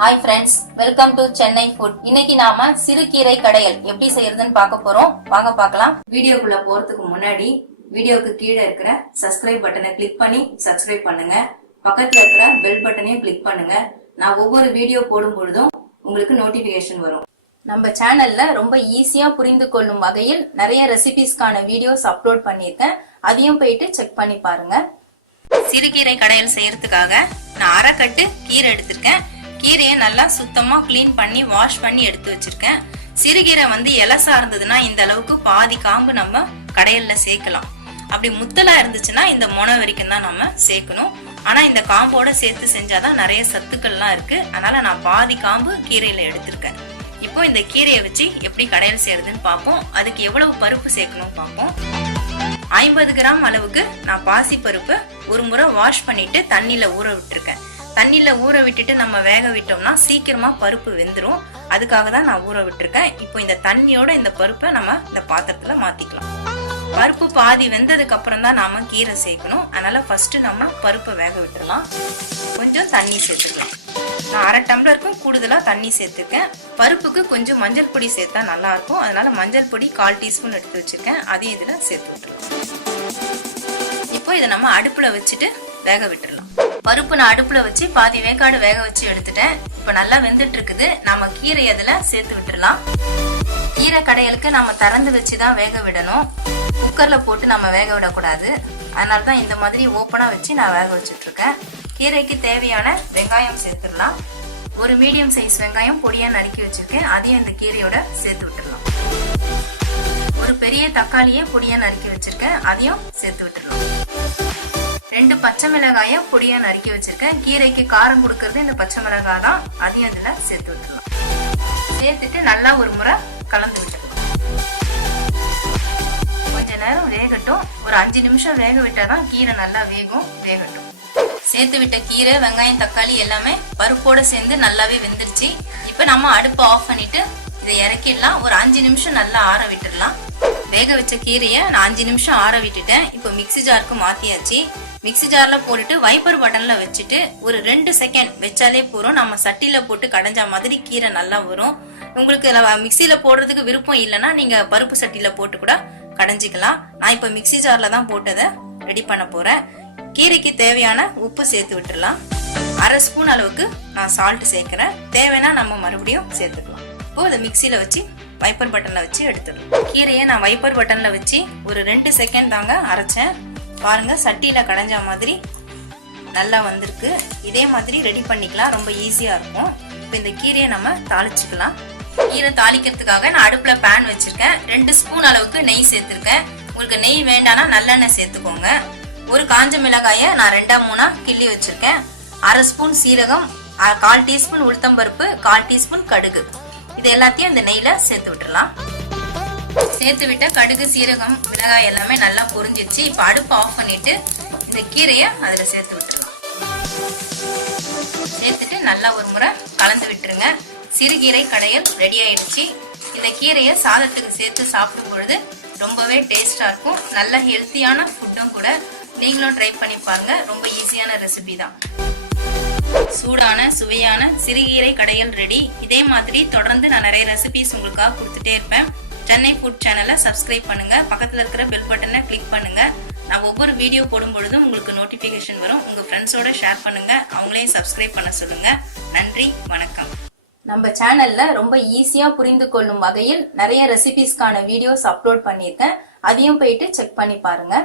Hi friends, welcome to Chennai Food. இன்னைக்கு நாம சிறு கீரை கடையல் எப்படி செய்யறதுன்னு பார்க்க போறோம். வாங்க பார்க்கலாம். வீடியோக்குள்ள போறதுக்கு முன்னாடி வீடியோக்கு கீழே இருக்கிற subscribe பட்டனை கிளிக் பண்ணி subscribe பண்ணுங்க. பக்கத்துல இருக்கிற பெல் பட்டனையும் கிளிக் பண்ணுங்க. நான் ஒவ்வொரு வீடியோ போடும் பொழுதும் உங்களுக்கு நோட்டிபிகேஷன் வரும். நம்ம சேனல்ல ரொம்ப ஈஸியா புரிந்து கொள்ளும் வகையில் நிறைய ரெசிபிஸ்க்கான வீடியோஸ் அப்லோட் பண்ணிருக்கேன். அதையும் போயிட்டு செக் பண்ணி பாருங்க. சிறுகீரை கடையல் செய்யறதுக்காக நான் அரை கட்டு கீரை எடுத்திருக்கேன். கீரையை நல்லா சுத்தமா கிளீன் பண்ணி வாஷ் பண்ணி எடுத்து வச்சிருக்கேன். சிறுகீரை இலசா இருந்ததுன்னா இந்த அளவுக்கு பாதி காம்பு நம்ம கடையல்ல சேர்க்கலாம். அப்படி முத்தலா இருந்துச்சுன்னா இந்த மொன வரைக்கும் தான் நம்ம சேர்க்கணும். ஆனா இந்த காம்போட சேர்த்து செஞ்சாதான் நிறைய சத்துக்கள்லாம் இருக்கு. அதனால நான் பாதி காம்பு கீரையில எடுத்திருக்கேன். இப்போ இந்த கீரையை வச்சு எப்படி கடையல் செய்யறதுன்னு பார்ப்போம். அதுக்கு எவ்வளவு பருப்பு சேர்க்கணும் பார்ப்போம். 50 கிராம் அளவுக்கு நான் பாசி பருப்பு ஒரு முறை வாஷ் பண்ணிட்டு தண்ணியில ஊற விட்டுருக்கேன். தண்ணியில ஊற விட்டுட்டு நம்ம வேக விட்டோம்னா சீக்கிரமா பருப்பு வெந்துரும். அதுக்காக தான் நான் ஊற விட்டுருக்கேன். இப்போ இந்த தண்ணியோட இந்த பருப்பை நம்ம இந்த பாத்திரத்துல மாத்திக்கலாம். பருப்பு பாதி வெந்ததுக்கு அப்புறம் தான் நாம கீரை சேர்க்கணும். அதனால ஃபர்ஸ்ட் நம்ம பருப்பை வேக விட்டுறலாம். கொஞ்சம் தண்ணி சேர்த்துக்கலாம். நான் அரை டம்ளருக்கும் கூடுதலா தண்ணி சேர்த்துருக்கேன். பருப்புக்கு கொஞ்சம் மஞ்சள் பொடி சேர்த்தா நல்லா இருக்கும். அதனால மஞ்சள் பொடி 1/4 டீஸ்பூன் எடுத்து வச்சிருக்கேன். அதையும் இதுல சேர்த்து விட்டுறலாம். இப்போ இதை நம்ம அடுப்புல வச்சுட்டு வேக விட்டுறலாம். பருப்பு நான் அடுப்புல வச்சு பாதி வேக்காடு வேக வச்சு எடுத்துட்டேன். இப்ப நல்லா வெந்துட்டு இருக்குது. நம்ம கீரை அதுல சேர்த்து விட்டுறலாம். கீரை கடையலுக்கு நம்ம திறந்து வச்சுதான் வேக விடணும். குக்கர்ல போட்டு நம்ம வேக விடக்கூடாது. அதனாலதான் இந்த மாதிரி ஓப்பனா வச்சு நான் வேக வச்சுட்டு இருக்கேன். கீரைக்கு தேவையான வெங்காயம் சேர்த்துடலாம். ஒரு மீடியம் சைஸ் வெங்காயம் பொடியா நறுக்கி வச்சிருக்கேன். அதையும் இந்த கீரையோட சேர்த்து விட்டுடலாம். ஒரு பெரிய தக்காளியை பொடியா நறுக்கி வச்சிருக்கேன். அதையும் சேர்த்து விட்டுடலாம். 2 பச்சை மிளகாய பொடியா நறுக்கி வச்சிருக்கேன். கீரைக்கு காரம் கொடுக்கறது இந்த பச்சை மிளகாய் தான். அதையும் அதுல சேர்த்து விட்டுடலாம். சேர்த்துட்டு நல்லா ஒரு முறை கலந்து விட்டுடலாம். கொஞ்ச நேரம் வேகட்டும். ஒரு 5 நிமிஷம் வேக விட்டாதான் கீரை நல்லா வேகட்டும். சேர்த்து விட்ட கீரை வெங்காயம் தக்காளி எல்லாமே பருப்போட சேர்ந்து நல்லாவே வெந்துருச்சு. இப்ப நம்ம அடுப்பை ஆஃப் பண்ணிட்டு இதை இறக்கிடலாம். ஒரு 5 நிமிஷம் நல்லா ஆற விட்டுடலாம். வேக வச்ச கீரையை நான் 5 நிமிஷம் ஆற விட்டுட்டேன். இப்போ மிக்ஸி ஜாருக்கு மாத்தியாச்சு. மிக்ஸி ஜார்ல போட்டுட்டு வைப்பர் பட்டன்ல வச்சுட்டு ஒரு 2 செகண்ட் வச்சாலே போறோம். நம்ம சட்டியில போட்டு கடைஞ்சா மாதிரி கீரை நல்லா வரும். உங்களுக்கு மிக்சியில போடுறதுக்கு விருப்பம் இல்லைன்னா நீங்க பருப்பு சட்டியில போட்டு கூட கடைஞ்சிக்கலாம். நான் இப்ப மிக்ஸி ஜார்ல தான் போட்டதை ரெடி பண்ண போறேன். கீரைக்கு தேவையான உப்பு சேர்த்து விட்டுறலாம். 1/2 ஸ்பூன் அளவுக்கு நான் சால்ட் சேர்க்கிறேன். தேவைன்னா நம்ம மறுபடியும் சேர்த்துக்கலாம். இப்போ இதை மிக்சியில வச்சு வைப்பர் பட்டன்ல வச்சு எடுத்துடலாம். கீரையை நான் வைப்பர் பட்டன்ல வச்சு ஒரு 2 செகண்ட் தாங்க அரைச்சேன். பாருங்க சட்டியில கடைஞ்ச மாதிரி நல்லா வந்திருக்கு. இதே மாதிரி ரெடி பண்ணிக்கலாம். ரொம்ப ஈஸியா இருக்கும். இப்ப இந்த கீரையை நம்ம தாளிச்சுக்கலாம். கீரை தாளிக்கிறதுக்காக நான் அடுப்புல பேன் வச்சிருக்கேன். 2 ஸ்பூன் அளவுக்கு நெய் சேர்த்திருக்கேன். உங்களுக்கு நெய் வேண்டாம்னா நல்லெண்ணெய் சேர்த்துக்கோங்க. ஒரு காஞ்ச மிளகாய நான் 2-3 கிள்ளி வச்சிருக்கேன். 1/2 ஸ்பூன் சீரகம், 1/4 டீஸ்பூன் உளுத்தம்பருப்பு, 1/4 டீஸ்பூன் கடுகு. இது எல்லாத்தையும் இந்த நெய்ல சேர்த்து விட்டுறலாம். சேர்த்து விட்ட கடுகு சீரகம் மிளகாய் எல்லாமே நல்லா பொரிஞ்சிருச்சு. இப்ப அடுப்பு ஆஃப் பண்ணிட்டு இந்த கீரைய அதுல சேர்த்து விட்டுறலாம். சேர்த்துட்டு நல்லா ஒரு முறை கலந்து விட்டுருங்க. சிறுகீரை கடையல் ரெடி ஆயிடுச்சு. இந்த கீரைய சாதத்துக்கு சேர்த்து சாப்பிடும் பொழுது ரொம்பவே டேஸ்டா இருக்கும். நல்ல ஹெல்த்தியான ஃபுட்டும் கூட. நீங்களும் ட்ரை பண்ணி பாருங்க. ரொம்ப ஈஸியான ரெசிபி தான். சூடான சுவையான சிறுகீரை கடையல் ரெடி. இதே மாதிரி தொடர்ந்து நான் நிறைய ரெசிபிஸ் உங்களுக்காக கொடுத்துட்டே இருப்பேன். சென்னை ஃபுட் சேனலை சப்ஸ்கிரைப் பண்ணுங்க. பக்கத்துல இருக்கிற பெல் பட்டனை கிளிக் பண்ணுங்க. நான் ஒவ்வொரு வீடியோ போடும் பொழுதும் உங்களுக்கு நோட்டிபிகேஷன் வரும். உங்க ஃப்ரெண்ட்ஸோட ஷேர் பண்ணுங்க. அவங்களையும் சப்ஸ்கிரைப் பண்ண சொல்லுங்க. நன்றி, வணக்கம். நம்ம சேனல்ல ரொம்ப ஈஸியா புரிந்து கொள்ளும் வகையில் நிறைய ரெசிபிஸ்க்கான வீடியோஸ் அப்லோட் பண்ணிருக்கேன். அதையும் போயிட்டு செக் பண்ணி பாருங்க.